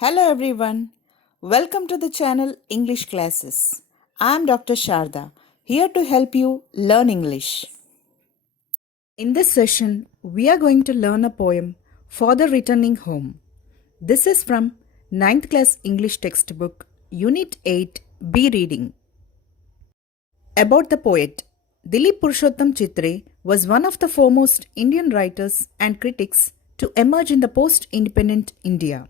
Hello everyone. Welcome to the channel English Classes. I am Dr. Sharada, here to help you learn English. In this session, we are going to learn a poem, Father Returning Home. This is from 9th class English textbook, Unit 8, B Reading. About the poet, Dilip Purushottam Chitre was one of the foremost Indian writers and critics to emerge in the post-independent India.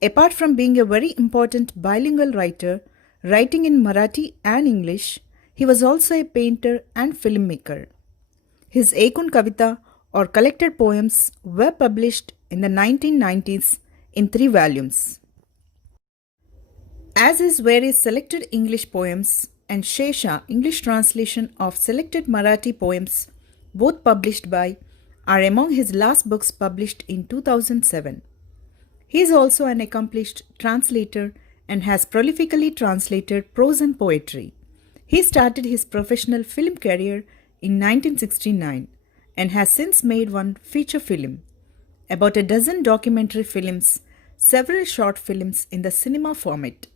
Apart from being a very important bilingual writer, writing in Marathi and English, he was also a painter and filmmaker. His Ekun Kavita or collected poems were published in the 1990s in 3 volumes. As is various selected English poems and Shesha English translation of selected Marathi poems, both published by, are among his last books published in 2007. He is also an accomplished translator and has prolifically translated prose and poetry. He started his professional film career in 1969 and has since made one feature film, about a dozen documentary films, several short films in the cinema format,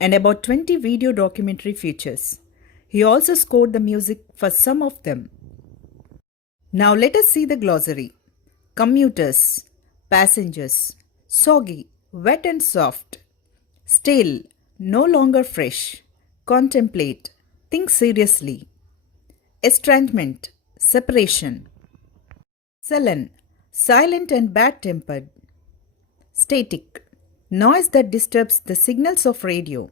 and about 20 video documentary features. He also scored the music for some of them. Now let us see the glossary. Commuters, passengers, soggy, wet and soft, stale, no longer fresh, contemplate, think seriously, estrangement, separation, sullen, silent and bad-tempered, static, noise that disturbs the signals of radio,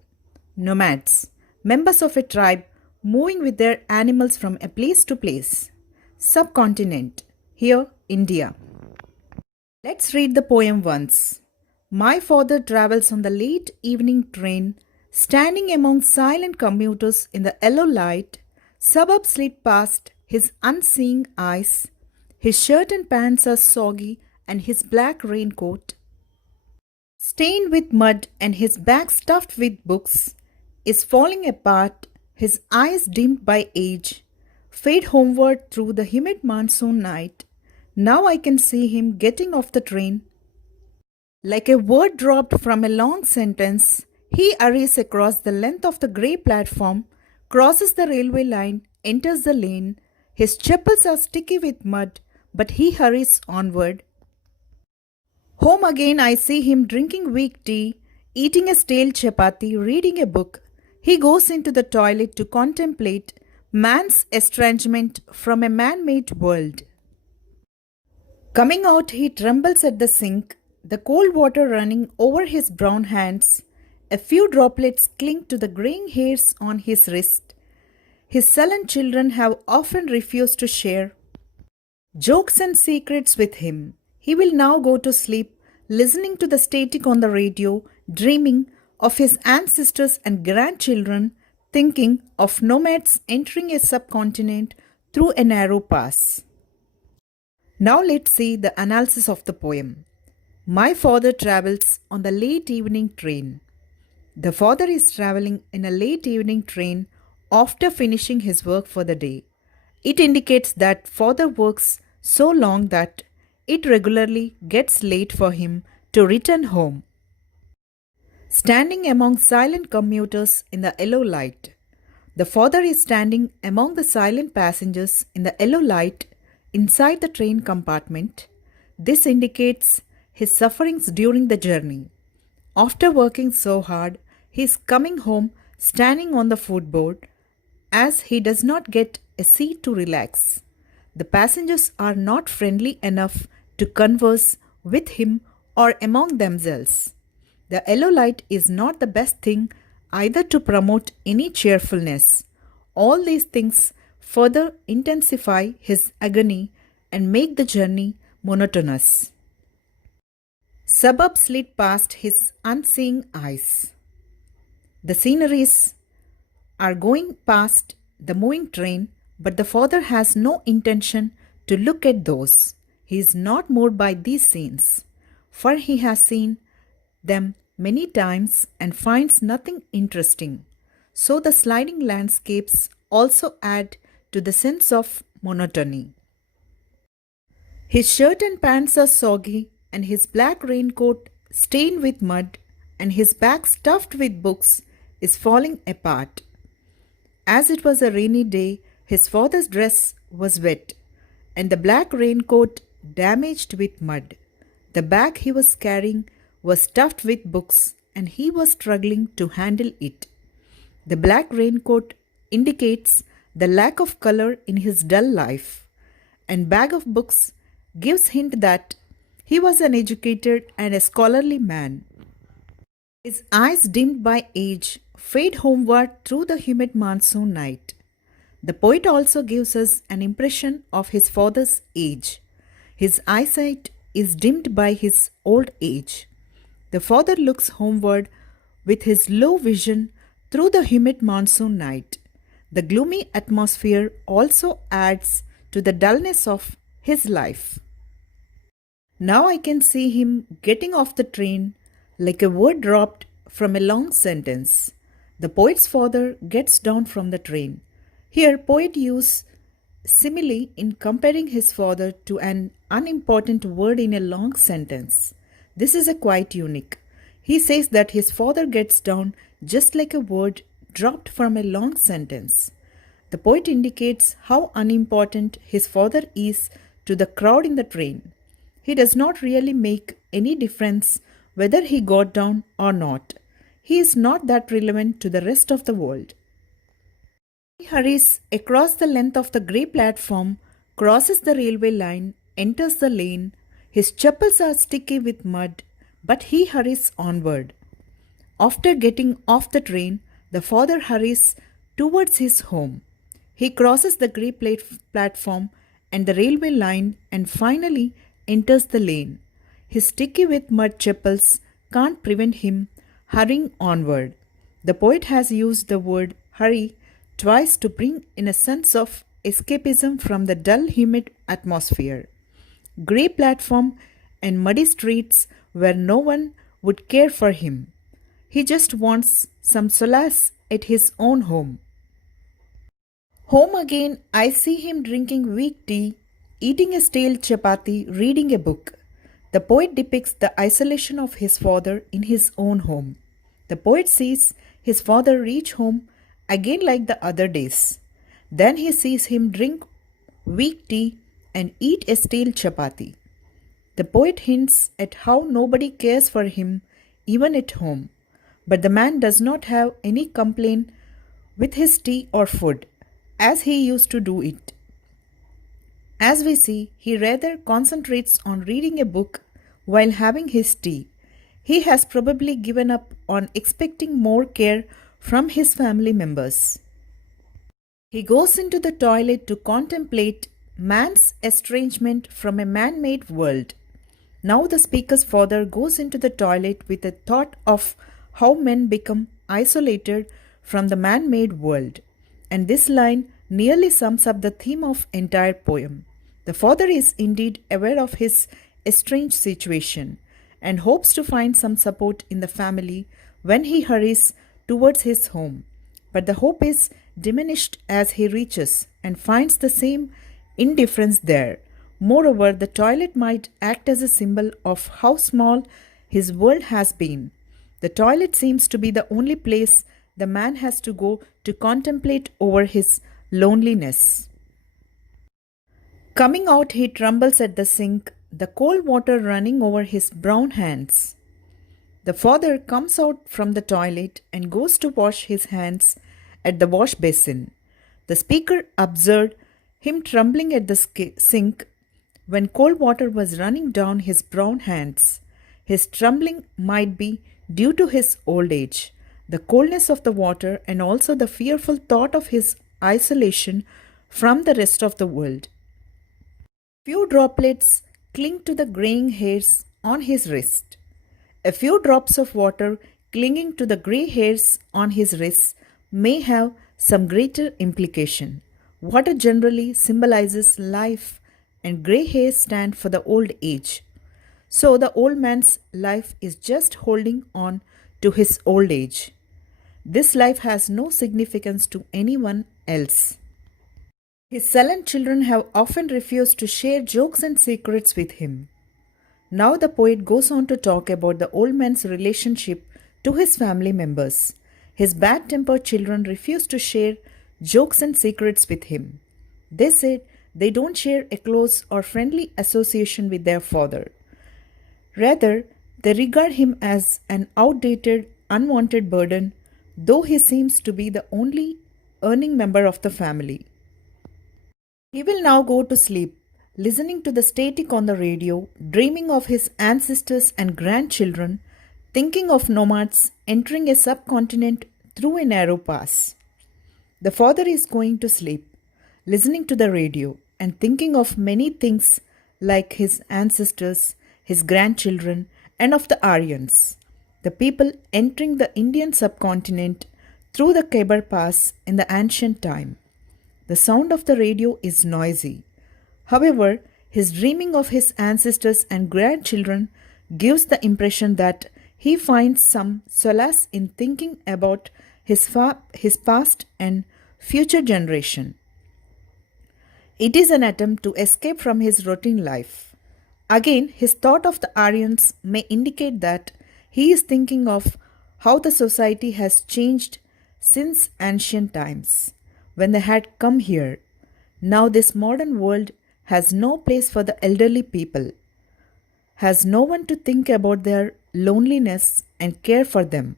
nomads, members of a tribe moving with their animals from a place to place, subcontinent, here India. Let's read the poem once. My father travels on the late evening train, standing among silent commuters in the yellow light. Suburbs slid past his unseeing eyes. His shirt and pants are soggy and his black raincoat, stained with mud and his bag stuffed with books, is falling apart, his eyes dimmed by age, fade homeward through the humid monsoon night. Now I can see him getting off the train. Like a word dropped from a long sentence, he hurries across the length of the grey platform, crosses the railway line, enters the lane. His chappals are sticky with mud, but he hurries onward. Home again I see him drinking weak tea, eating a stale chapati, reading a book. He goes into the toilet to contemplate man's estrangement from a man-made world. Coming out, he trembles at the sink, the cold water running over his brown hands. A few droplets cling to the graying hairs on his wrist. His sullen children have often refused to share jokes and secrets with him. He will now go to sleep, listening to the static on the radio, dreaming of his ancestors and grandchildren, thinking of nomads entering a subcontinent through a narrow pass. Now let's see the analysis of the poem. My father travels on the late evening train. The father is traveling in a late evening train after finishing his work for the day. It indicates that father works so long that it regularly gets late for him to return home. Standing among silent commuters in the yellow light. The father is standing among the silent passengers in the yellow light inside the train compartment. This indicates his sufferings during the journey. After working so hard, he is coming home standing on the footboard as he does not get a seat to relax. The passengers are not friendly enough to converse with him or among themselves. The yellow light is not the best thing either to promote any cheerfulness. All these things further intensify his agony and make the journey monotonous. Suburbs slid past his unseeing eyes. The sceneries are going past the moving train, but the father has no intention to look at those. He is not moved by these scenes, for he has seen them many times and finds nothing interesting. So the sliding landscapes also add to the sense of monotony. His shirt and pants are soggy and his black raincoat stained with mud. and his bag stuffed with books is falling apart. As it was a rainy day, his father's dress was wet, and the black raincoat damaged with mud. The bag he was carrying was stuffed with books, and he was struggling to handle it. The black raincoat indicates the lack of color in his dull life, and bag of books gives hint that he was an educated and a scholarly man. His eyes, dimmed by age, fade homeward through the humid monsoon night. The poet also gives us an impression of his father's age. His eyesight is dimmed by his old age. The father looks homeward with his low vision through the humid monsoon night. The gloomy atmosphere also adds to the dullness of his life. Now I can see him getting off the train like a word dropped from a long sentence. The poet's father gets down from the train. Here, poet uses simile in comparing his father to an unimportant word in a long sentence. This is a quite unique. He says that his father gets down just like a word dropped from a long sentence. The poet indicates how unimportant his father is to the crowd in the train. He does not really make any difference whether he got down or not. He is not that relevant to the rest of the world. He hurries across the length of the grey platform, crosses the railway line, enters the lane. His chappals are sticky with mud, but he hurries onward. After getting off the train, the father hurries towards his home. He crosses the grey platform and the railway line and finally enters the lane. His sticky with mud chappals can't prevent him hurrying onward. The poet has used the word hurry twice to bring in a sense of escapism from the dull, humid atmosphere. Grey platform and muddy streets where no one would care for him. He just wants some solace at his own home. Home again, I see him drinking weak tea, eating a stale chapati, reading a book. The poet depicts the isolation of his father in his own home. The poet sees his father reach home again like the other days. Then he sees him drink weak tea and eat a stale chapati. The poet hints at how nobody cares for him even at home. But the man does not have any complaint with his tea or food, as he used to do it. As we see, he rather concentrates on reading a book while having his tea. He has probably given up on expecting more care from his family members. He goes into the toilet to contemplate man's estrangement from a man-made world. Now the speaker's father goes into the toilet with a thought of how men become isolated from the man-made world. And this line nearly sums up the theme of the entire poem. The father is indeed aware of his estranged situation and hopes to find some support in the family when he hurries towards his home. But the hope is diminished as he reaches and finds the same indifference there. Moreover, the toilet might act as a symbol of how small his world has been. The toilet seems to be the only place the man has to go to contemplate over his loneliness. Coming out, he trembles at the sink, the cold water running over his brown hands. The father comes out from the toilet and goes to wash his hands at the wash basin. The speaker observed him trembling at the sink when cold water was running down his brown hands. His trembling might be due to his old age, the coldness of the water, and also the fearful thought of his isolation from the rest of the world. Few droplets cling to the graying hairs on his wrist. A few drops of water clinging to the grey hairs on his wrist may have some greater implication. Water generally symbolizes life, and grey hairs stand for the old age. So the old man's life is just holding on to his old age. This life has no significance to anyone else. His sullen children have often refused to share jokes and secrets with him. Now the poet goes on to talk about the old man's relationship to his family members. His bad tempered children refused to share jokes and secrets with him. They said they don't share a close or friendly association with their father. Rather, they regard him as an outdated, unwanted burden, though he seems to be the only earning member of the family. He will now go to sleep, listening to the static on the radio, dreaming of his ancestors and grandchildren, thinking of nomads entering a subcontinent through a narrow pass. The father is going to sleep, listening to the radio and thinking of many things like his ancestors, his grandchildren, and of the Aryans, the people entering the Indian subcontinent through the Khyber Pass in the ancient time. The sound of the radio is noisy. However, his dreaming of his ancestors and grandchildren gives the impression that he finds some solace in thinking about his past and future generation. It is an attempt to escape from his routine life. Again, his thought of the Aryans may indicate that he is thinking of how the society has changed since ancient times, when they had come here. Now, this modern world has no place for the elderly people, has no one to think about their loneliness and care for them.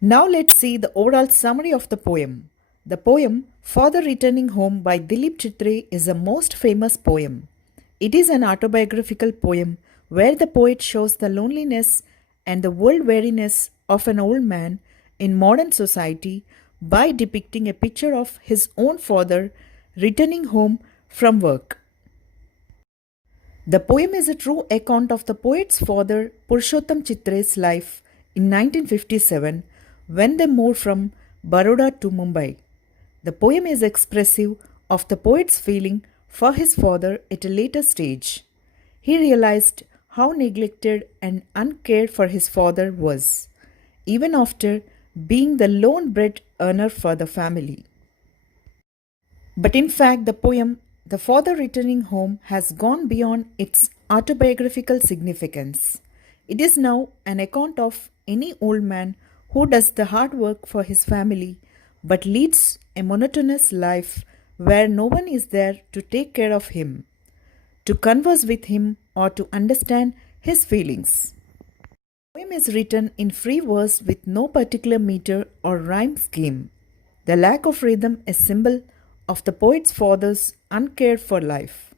Now let's see the overall summary of the poem. The poem Father Returning Home by Dilip Chitre is a most famous poem. It is an autobiographical poem where the poet shows the loneliness and the world weariness of an old man in modern society by depicting a picture of his own father returning home from work. The poem is a true account of the poet's father Purushottam Chitre's life in 1957 when they moved from Baroda to Mumbai. The poem is expressive of the poet's feeling for his father at a later stage. He realized how neglected and uncared for his father was, even after being the lone bread earner for the family. But in fact, the poem The Father Returning Home has gone beyond its autobiographical significance. It is now an account of any old man who does the hard work for his family but leads a monotonous life where no one is there to take care of him, to converse with him, or to understand his feelings. The poem is written in free verse with no particular meter or rhyme scheme. The lack of rhythm is symbol of the poet's father's uncared for life.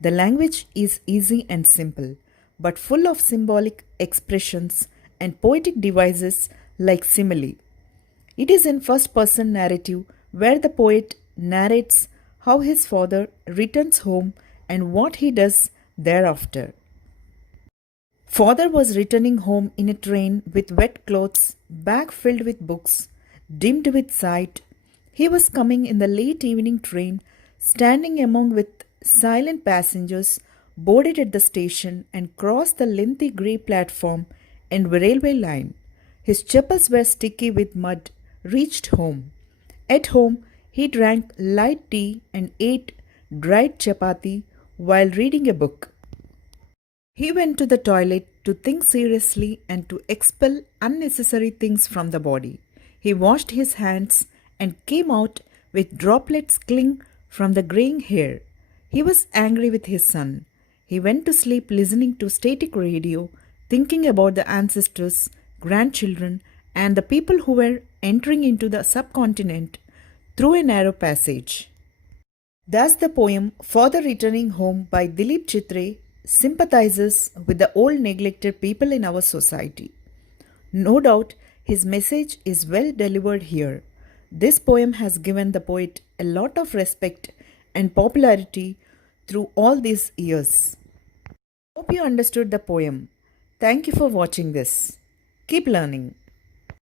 The language is easy and simple, but full of symbolic expressions and poetic devices like simile. It is in first person narrative where the poet narrates how his father returns home and what he does thereafter. Father was returning home in a train with wet clothes, bag filled with books, dimmed with sight. He was coming in the late evening train, standing among with silent passengers boarded at the station and crossed the lengthy grey platform and railway line. His chappals were sticky with mud, reached home. At home, he drank light tea and ate dried chapati while reading a book. He went to the toilet to think seriously and to expel unnecessary things from the body. He washed his hands and came out with droplets clinging from the graying hair. He was angry with his son. He went to sleep listening to static radio, thinking about the ancestors, grandchildren, and the people who were entering into the subcontinent through a narrow passage. Thus, the poem Father Returning Home by Dilip Chitre sympathizes with the old neglected people in our society. No doubt, his message is well delivered here. This poem has given the poet a lot of respect and popularity through all these years. Hope you understood the poem. Thank you for watching this. Keep learning.